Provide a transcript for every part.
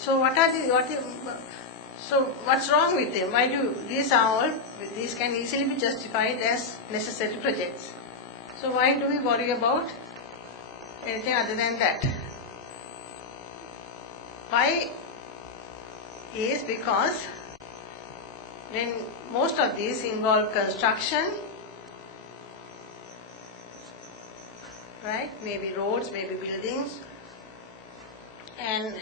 So so what's wrong with them? Why do these can easily be justified as necessary projects? So why do we worry about anything other than that? Why is because when most of these involve construction, right? Maybe roads, maybe buildings, and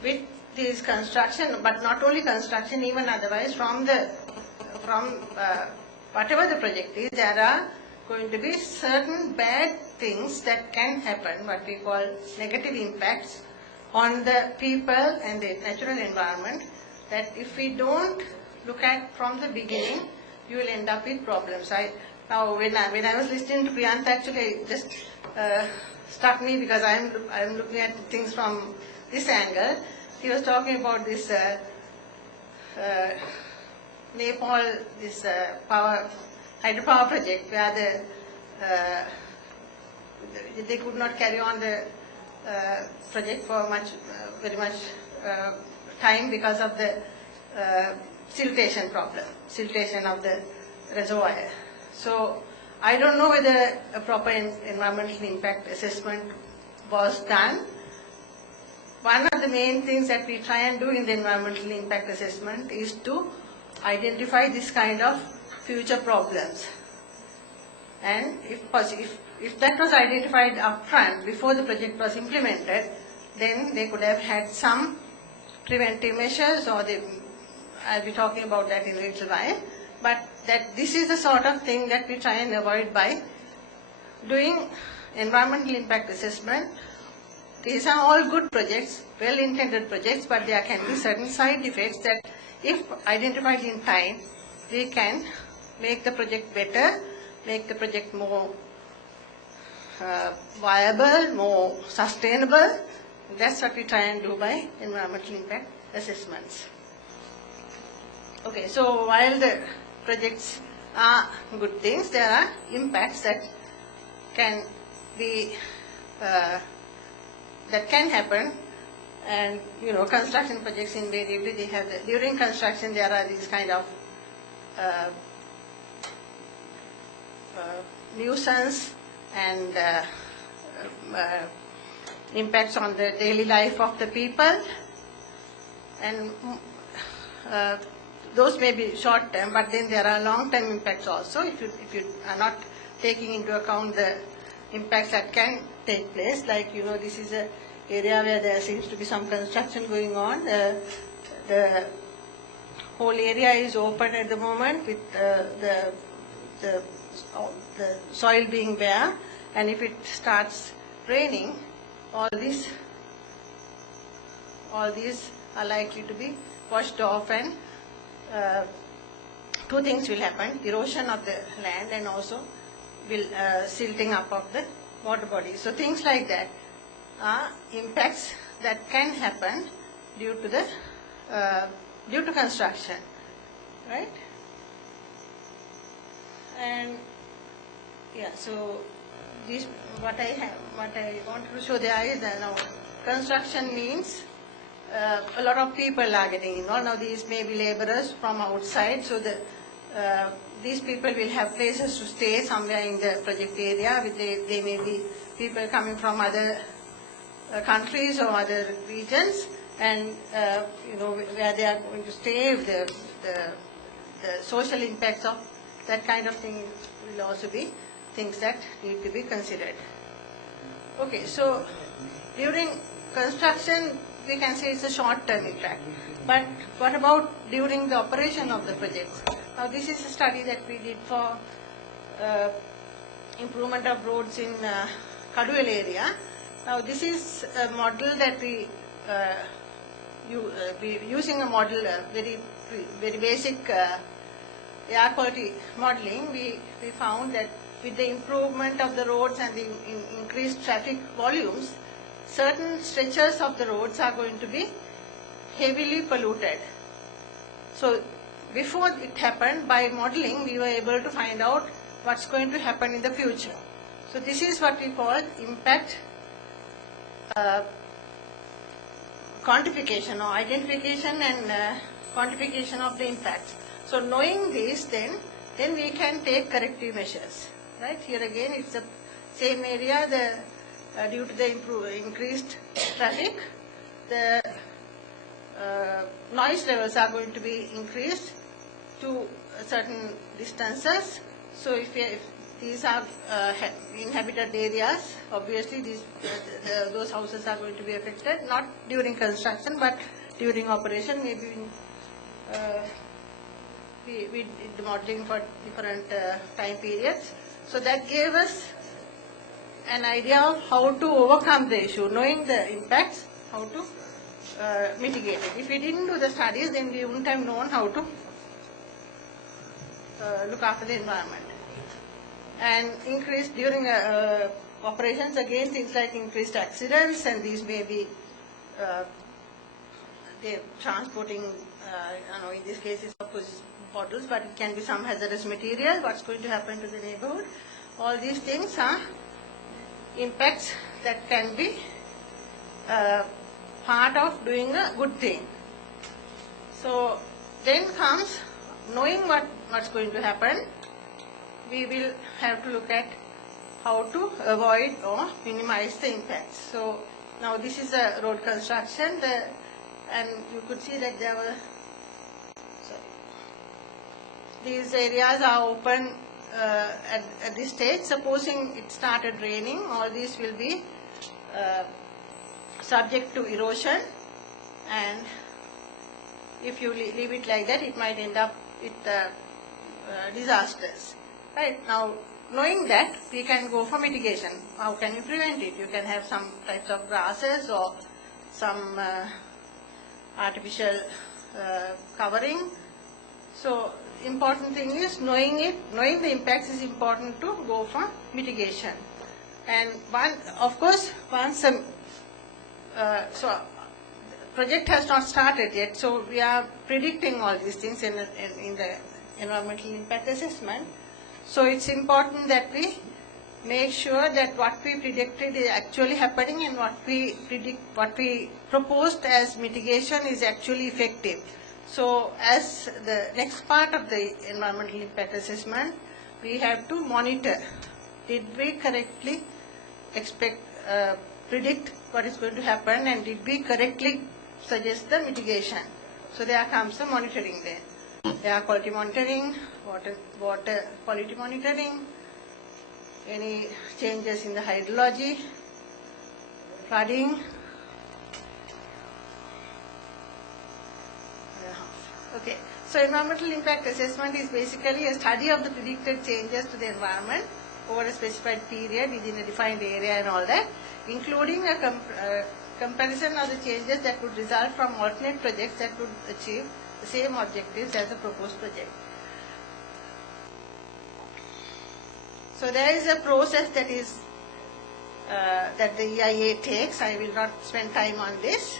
with this construction, but not only construction, even otherwise, from whatever the project is, there are going to be certain bad things that can happen, what we call negative impacts on the people and the natural environment, that if we don't look at from the beginning, you will end up with problems. Now when I was listening to Priyant, actually it just struck me, because I'm looking at things from this angle. He was talking about this Nepal, this hydropower project, where they could not carry on the project for very much time because of the siltation problem, siltation of the reservoir. So I don't know whether a proper environmental impact assessment was done. One of the main things that we try and do in the environmental impact assessment is to identify this kind of future problems. And if that was identified upfront before the project was implemented, then they could have had some preventive measures, or I'll be talking about that in a little while. But that this is the sort of thing that we try and avoid by doing environmental impact assessment. These are all good projects, well-intended projects, but there can be certain side effects that, if identified in time, we can make the project better, make the project more viable, more sustainable. That's what we try and do by environmental impact assessments. Okay, so while the projects are good things, there are impacts that can be that can happen. And construction projects invariably, they have during construction there are these kind of nuisance and impacts on the daily life of the people, and those may be short term, but then there are long term impacts also if you are not taking into account the impacts that can take place. Like this is a area where there seems to be some construction going on. The whole area is open at the moment with the soil being bare, and if it starts raining, all these are likely to be washed off, and two things will happen: erosion of the land, and also silting up of the water bodies. So things like that are impacts that can happen due to construction, right? And yeah, so what I wanted to show there is that now construction means a lot of people are getting involved. Now these may be laborers from outside, so these people will have places to stay somewhere in the project area. They may be people coming from other countries or other regions, and where they are going to stay. The social impacts of that kind of thing will also be things that need to be considered. Okay, so during construction, we can say it's a short-term impact. But what about during the operation of the projects? Now this is a study that we did for improvement of roads in Kaduel area. Now this is a model that we using a model, very basic air quality modeling. We found that with the improvement of the roads and the increased traffic volumes, certain stretches of the roads are going to be heavily polluted. So before it happened, by modeling, we were able to find out what's going to happen in the future. So this is what we call impact quantification or identification and quantification of the impacts. So knowing this, then we can take corrective measures. Right here again, it's the same area. Due to the increased traffic, the noise levels are going to be increased to certain distances. So if these are inhabited areas, obviously those houses are going to be affected, not during construction but during operation. Maybe we did the modeling for different time periods. So that gave us an idea of how to overcome the issue, knowing the impacts, how to mitigate it. If we didn't do the studies, then we wouldn't have known how to look after the environment. And increased during operations, again things like increased accidents, and these may be they're transporting, in this case it's of course bottles, but it can be some hazardous material. What's going to happen to the neighborhood? All these things are impacts that can be part of doing a good thing. So then comes knowing what's going to happen. We will have to look at how to avoid or minimize the impacts. So now this is a road construction, and you could see that there were, these areas are open at this stage. Supposing it started raining, all these will be subject to erosion, and if you leave it like that, it might end up with disasters. Right, now knowing that, we can go for mitigation. How can you prevent it? You can have some types of grasses or some artificial covering. So important thing is knowing the impacts is important to go for mitigation. And once so project has not started yet, so we are predicting all these things in the environmental impact assessment. So it's important that we make sure that what we predicted is actually happening, and what we proposed as mitigation is actually effective. So as the next part of the environmental impact assessment, we have to monitor, did we correctly predict what is going to happen, and did we correctly suggest the mitigation. So there comes the monitoring there. Air quality monitoring, water quality monitoring, any changes in the hydrology, flooding. Okay, so environmental impact assessment is basically a study of the predicted changes to the environment over a specified period within a defined area and all that, including a comparison of the changes that would result from alternate projects that would achieve the same objectives as the proposed project. So there is a process that is that the EIA takes. I will not spend time on this.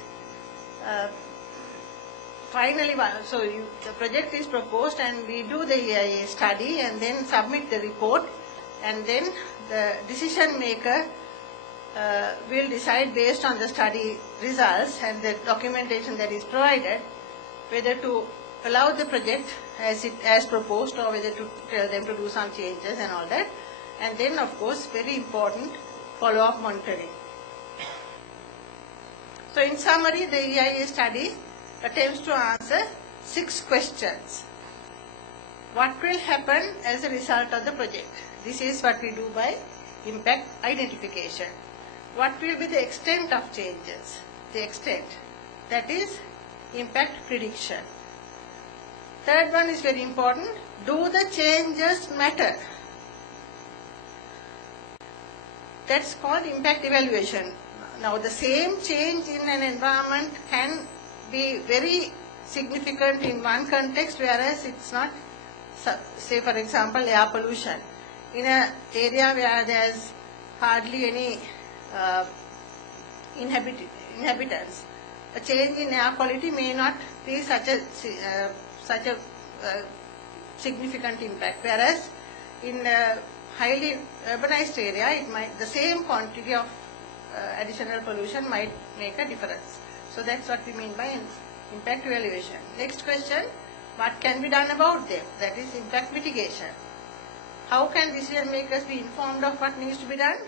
Finally, so the project is proposed, and we do the EIA study and then submit the report, and then the decision maker will decide based on the study results and the documentation that is provided whether to allow the project as proposed, or whether to tell them to do some changes and all that. And then, of course, very important, follow-up monitoring. So in summary, the EIA study attempts to answer 6 questions. What will happen as a result of the project? This is what we do by impact identification. What will be the extent of changes? The extent, that is impact prediction. Third one is very important. Do the changes matter? That's called impact evaluation. Now the same change in an environment can be very significant in one context, whereas it's not. Say for example, air pollution. In an area where there's hardly any inhabitants, a change in air quality may not be such a significant impact, whereas in a highly urbanized area, the same quantity of additional pollution might make a difference. So that's what we mean by impact evaluation. Next question, what can be done about them? That is impact mitigation. How can decision makers be informed of what needs to be done?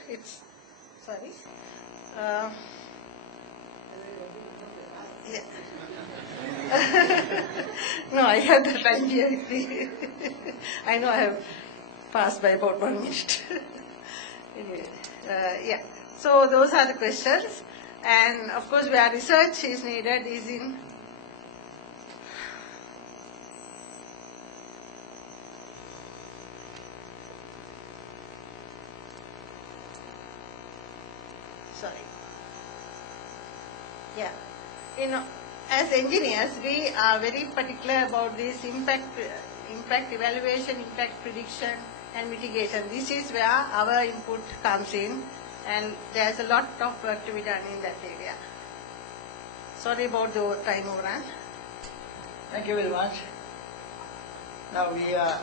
Yeah. No, I have the time here. I know I have passed by about 1 minute. Anyway, yeah. So those are the questions. And of course, where research is needed is in as engineers, we are very particular about this impact evaluation, impact prediction, and mitigation. This is where our input comes in, and there's a lot of work to be done in that area. Sorry about the time overrun. Thank you very much. Now we are